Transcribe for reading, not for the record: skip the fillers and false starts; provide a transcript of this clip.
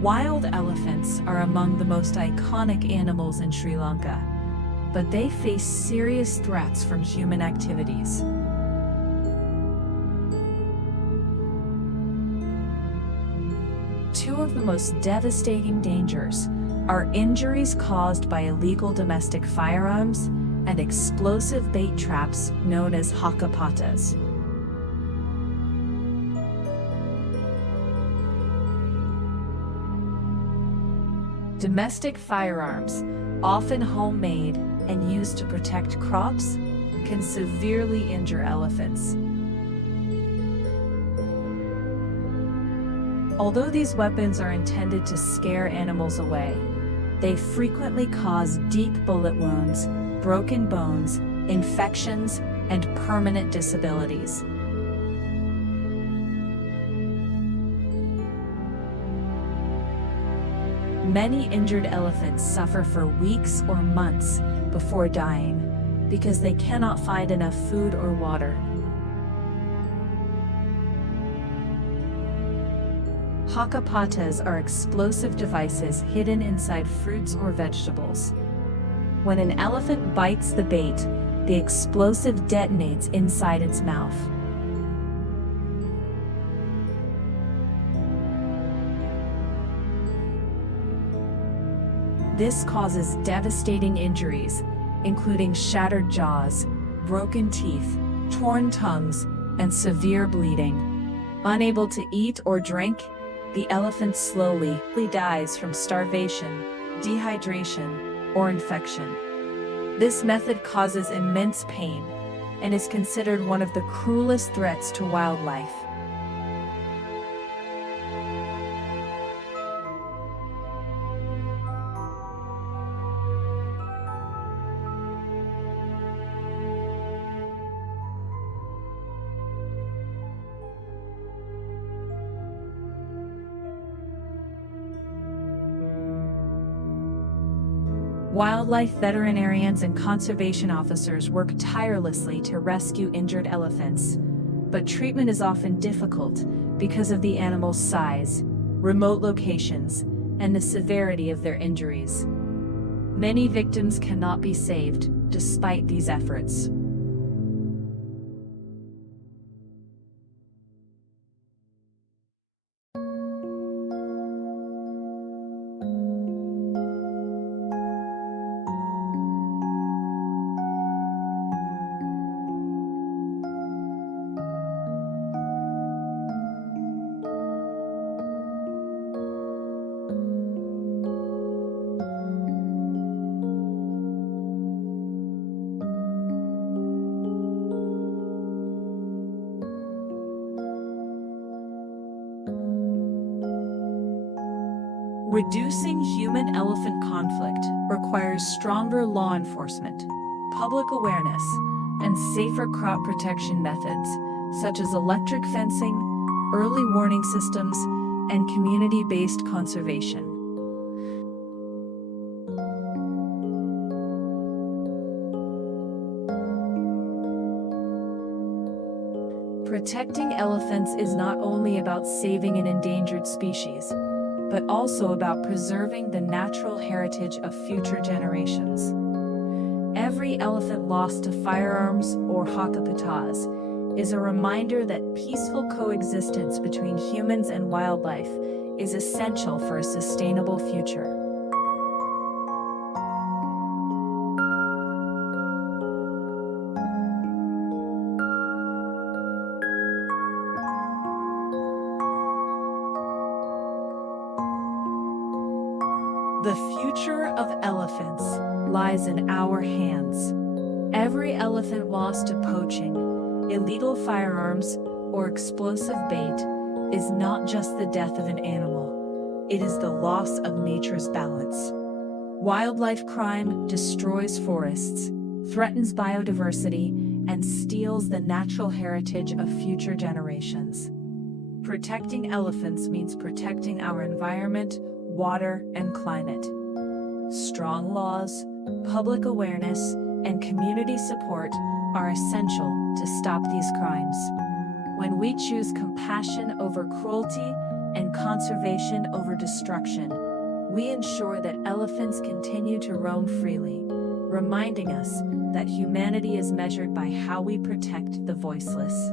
Wild elephants are among the most iconic animals in Sri Lanka, but they face serious threats from human activities. Two of the most devastating dangers are injuries caused by illegal domestic firearms and explosive bait traps known as Hakkapatas. Domestic firearms, often homemade and used to protect crops, can severely injure elephants. Although these weapons are intended to scare animals away, they frequently cause deep bullet wounds, broken bones, infections, and permanent disabilities. Many injured elephants suffer for weeks or months before dying because they cannot find enough food or water. Hakkapatas are explosive devices hidden inside fruits or vegetables. When an elephant bites the bait, the explosive detonates inside its mouth. This causes devastating injuries, including shattered jaws, broken teeth, torn tongues, and severe bleeding. Unable to eat or drink, the elephant slowly dies from starvation, dehydration, or infection. This method causes immense pain and is considered one of the cruelest threats to wildlife. Wildlife veterinarians and conservation officers work tirelessly to rescue injured elephants, but treatment is often difficult because of the animal's size, remote locations, and the severity of their injuries. Many victims cannot be saved despite these efforts. Reducing human-elephant conflict requires stronger law enforcement, public awareness, and safer crop protection methods, such as electric fencing, early warning systems, and community-based conservation. Protecting elephants is not only about saving an endangered species, but also about preserving the natural heritage of future generations. Every elephant lost to firearms or Hakkapatas is a reminder that peaceful coexistence between humans and wildlife is essential for a sustainable future. The future of elephants lies in our hands. Every elephant lost to poaching, illegal firearms, or explosive bait is not just the death of an animal, it is the loss of nature's balance. Wildlife crime destroys forests, threatens biodiversity, and steals the natural heritage of future generations. Protecting elephants means protecting our environment, water, and climate. Strong laws, public awareness, and community support are essential to stop these crimes. When we choose compassion over cruelty, and conservation over destruction, we ensure that elephants continue to roam freely, reminding us that humanity is measured by how we protect the voiceless.